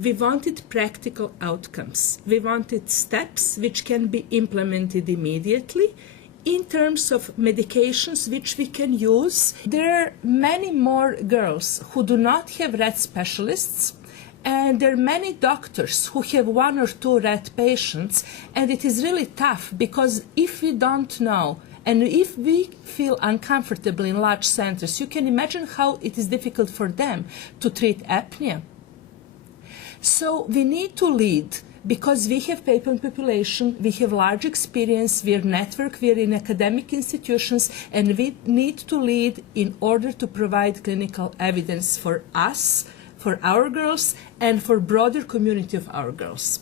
We wanted practical outcomes. We wanted steps which can be implemented immediately in terms of medications which we can use. There are many more girls who do not have Rett specialists, and there are many doctors who have 1 or 2 Rett patients, and it is really tough because if we don't know and if we feel uncomfortable in large centers, you can imagine how it is difficult for them to treat apnea. So we need to lead because we have patient population, we have large experience, we are network, we are in academic institutions, and we need to lead in order to provide clinical evidence for us, for our girls, and for broader community of our girls.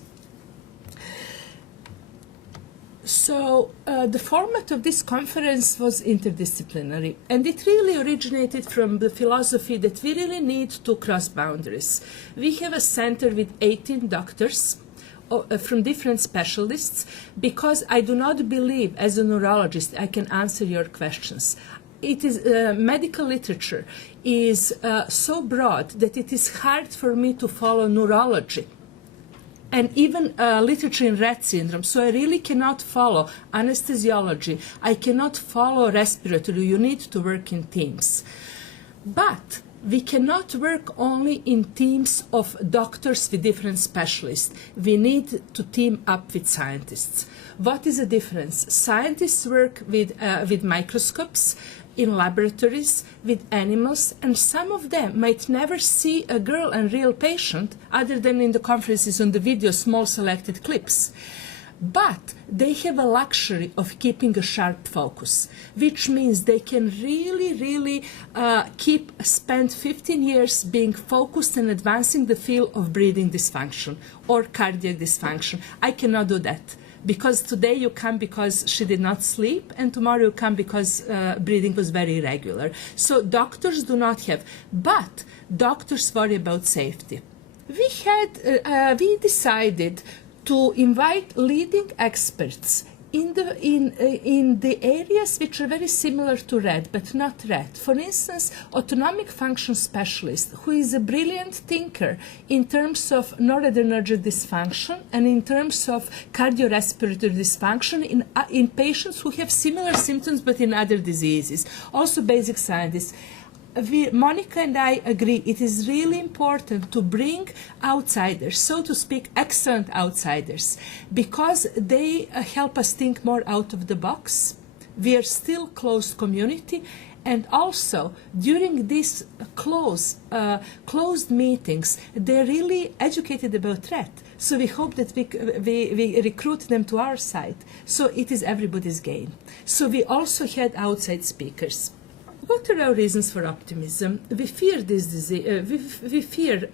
So the format of this conference was interdisciplinary, and it really originated from the philosophy that we really need to cross boundaries. We have a center with 18 doctors from different specialists because I do not believe as a neurologist I can answer your questions. It is medical literature is so broad that it is hard for me to follow neurology and even literature in Rett syndrome. So I really cannot follow anesthesiology. I cannot follow respiratory. You need to work in teams. But we cannot work only in teams of doctors with different specialists. We need to team up with scientists. What is the difference? Scientists work with microscopes in laboratories with animals, and some of them might never see a girl and real patient other than in the conferences on the video, small selected clips. But they have a luxury of keeping a sharp focus, which means they can really spend 15 years being focused and advancing the field of breathing dysfunction or cardiac dysfunction. I cannot do that. Because today you come because she did not sleep, and tomorrow you come because breathing was very irregular. So doctors do not have, but doctors worry about safety. We decided to invite leading experts in the areas which are very similar to Rett, but not Rett. For instance, autonomic function specialist, who is a brilliant thinker in terms of noradrenergic dysfunction and in terms of cardiorespiratory dysfunction in patients who have similar symptoms but in other diseases. Also basic scientists. Monica and I agree it is really important to bring outsiders, so to speak, excellent outsiders, because they help us think more out of the box. We are still closed community, and also during these closed meetings, they're really educated about Rett. So we hope that we recruit them to our side. So it is everybody's gain. So we also had outside speakers. What are our reasons for optimism? We fear this disease. We fear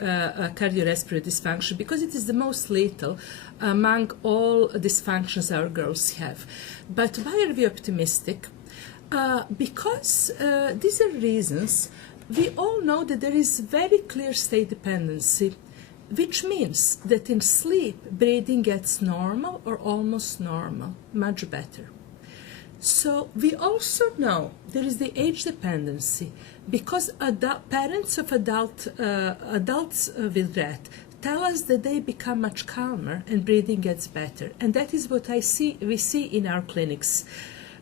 cardiorespiratory dysfunction because it is the most lethal among all dysfunctions our girls have. But why are we optimistic? Because these are reasons. We all know that there is very clear state dependency, which means that in sleep, breathing gets normal or almost normal, much better. So we also know there is the age dependency because parents of adults with Rett tell us that they become much calmer and breathing gets better, and that is what we see in our clinics.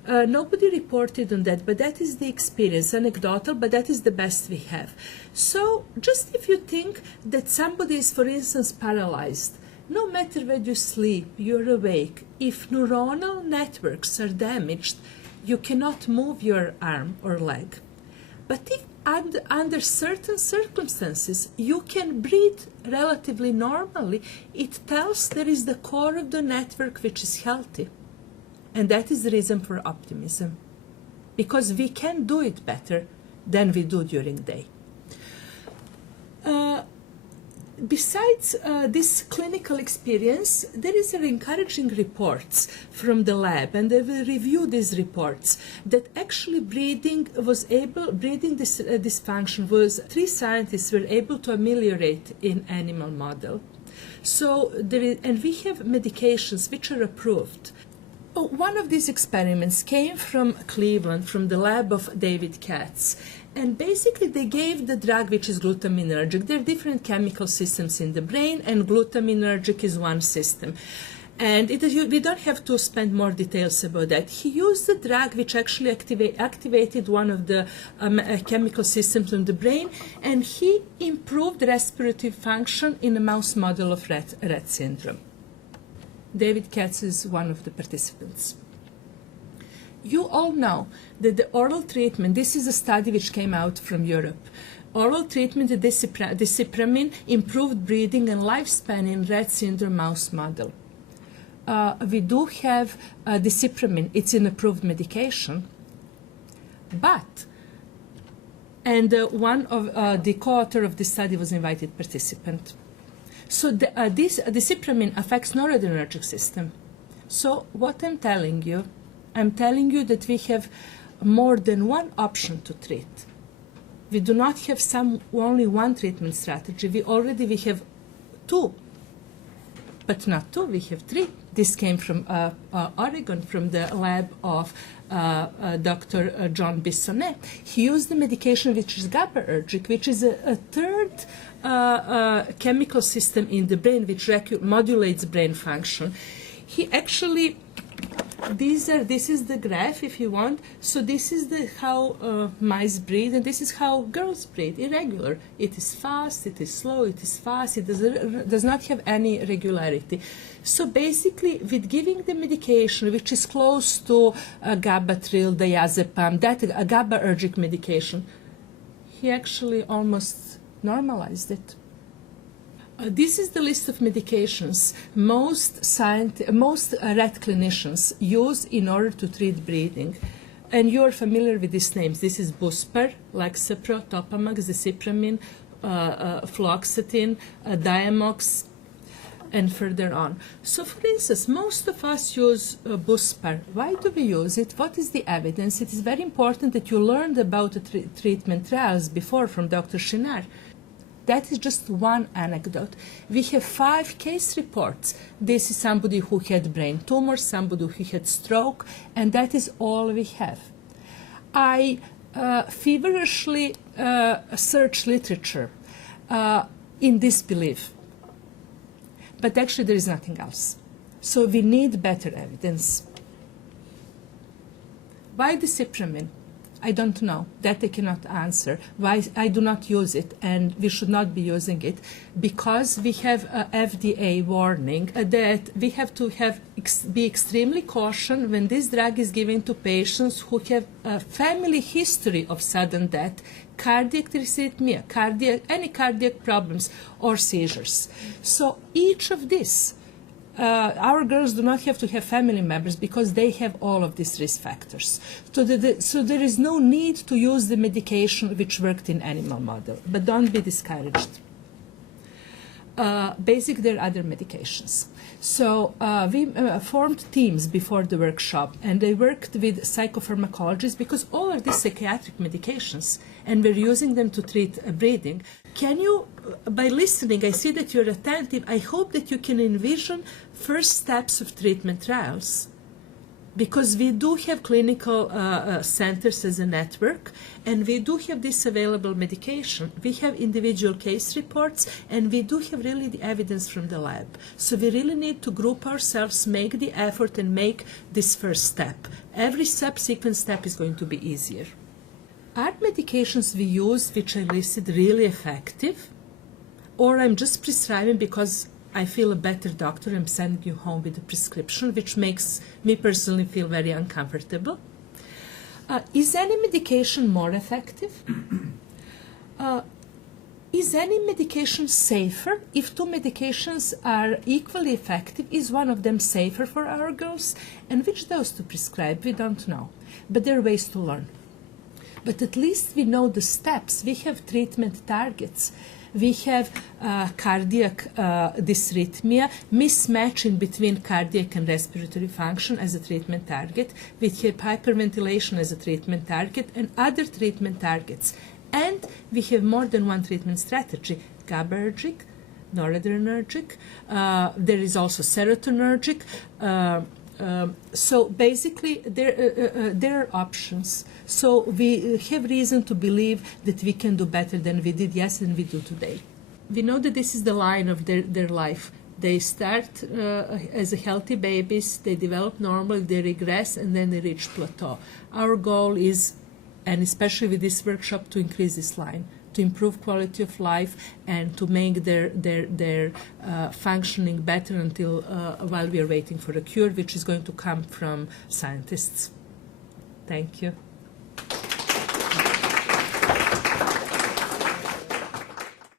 Nobody reported on that, but that is the experience, anecdotal, but that is the best we have. So just if you think that somebody is, for instance, paralyzed, no matter where you sleep, you're awake. If neuronal networks are damaged, you cannot move your arm or leg. But if under certain circumstances, you can breathe relatively normally. It tells there is the core of the network which is healthy. And that is the reason for optimism. Because we can do it better than we do during the day. Besides this clinical experience, there is encouraging reports from the lab, and they will review these reports, that actually breathing dysfunction was, 3 scientists were able to ameliorate in animal model. So and we have medications which are approved. One of these experiments came from Cleveland, from the lab of David Katz. And basically they gave the drug which is glutaminergic. There are different chemical systems in the brain, and glutaminergic is one system. And we don't have to spend more details about that. He used the drug which actually activated one of the chemical systems in the brain, and he improved respiratory function in a mouse model of Rett syndrome. David Katz is one of the participants. You all know that the oral treatment, this is a study which came out from Europe. Oral treatment, the dicipramine, improved breathing and lifespan in Rett syndrome mouse model. We do have dicipramine, it's an approved medication, but, and one of the co-author of this study was invited participant. So this dicipramine affects noradrenergic system. So what I'm telling you that we have more than one option to treat. We do not have only one treatment strategy. We have two, but not two, we have three. This came from Oregon, from the lab of Dr. John Bissonnet. He used the medication which is GABAergic, which is a third chemical system in the brain which modulates brain function. He actually, this is the graph if you want. So this is how mice breathe, and this is how girls breathe, irregular. It is fast, it is slow, it is fast, it does not have any regularity. So basically, with giving the medication which is close to gabatril, diazepam, that a GABAergic medication, he actually almost normalized it. This is the list of medications most Rett clinicians use in order to treat breathing. And you are familiar with these names. This is Buspar, Lexapro, Topamax, dicipramine, fluoxetine, Diamox, and further on. So for instance, most of us use Buspar. Why do we use it? What is the evidence? It is very important that you learned about the treatment trials before from Dr. Shinar. That is just one anecdote. We have 5 case reports. This is somebody who had brain tumor, somebody who had stroke, and that is all we have. I feverishly search literature in this belief, but actually there is nothing else. So we need better evidence. Why dicipramine? I don't know. That I cannot answer. Why I do not use it, and we should not be using it, because we have a FDA warning that we have to be extremely cautious when this drug is given to patients who have a family history of sudden death, cardiac arrhythmia, any cardiac problems, or seizures. So each of these, our girls do not have to have family members because they have all of these risk factors. So there is no need to use the medication which worked in animal model, but don't be discouraged. Basically, there are other medications. So we formed teams before the workshop, and they worked with psychopharmacologists because all are these psychiatric medications, and we're using them to treat breathing. Can you, by listening, I see that you're attentive, I hope that you can envision first steps of treatment trials. Because we do have clinical centers as a network, and we do have this available medication. We have individual case reports, and we do have really the evidence from the lab. So we really need to group ourselves, make the effort, and make this first step. Every subsequent step is going to be easier. Are medications we use, which I listed, really effective? Or I'm just prescribing because I feel a better doctor, I'm sending you home with a prescription, which makes me personally feel very uncomfortable. Is any medication more effective? Is any medication safer? If 2 medications are equally effective, is one of them safer for our girls? And which dose to prescribe, we don't know. But there are ways to learn. But at least we know the steps. We have treatment targets. We have cardiac dysrhythmia, mismatching between cardiac and respiratory function as a treatment target. We have hyperventilation as a treatment target and other treatment targets. And we have more than one treatment strategy, GABAergic, noradrenergic, there is also serotonergic, So basically, there are options. So we have reason to believe that we can do better than we did yesterday and we do today. We know that this is the line of their life. They start as healthy babies, they develop normally, they regress, and then they reach plateau. Our goal is, and especially with this workshop, to increase this line, to improve quality of life and to make their functioning better until while we are waiting for a cure, which is going to come from scientists. Thank you.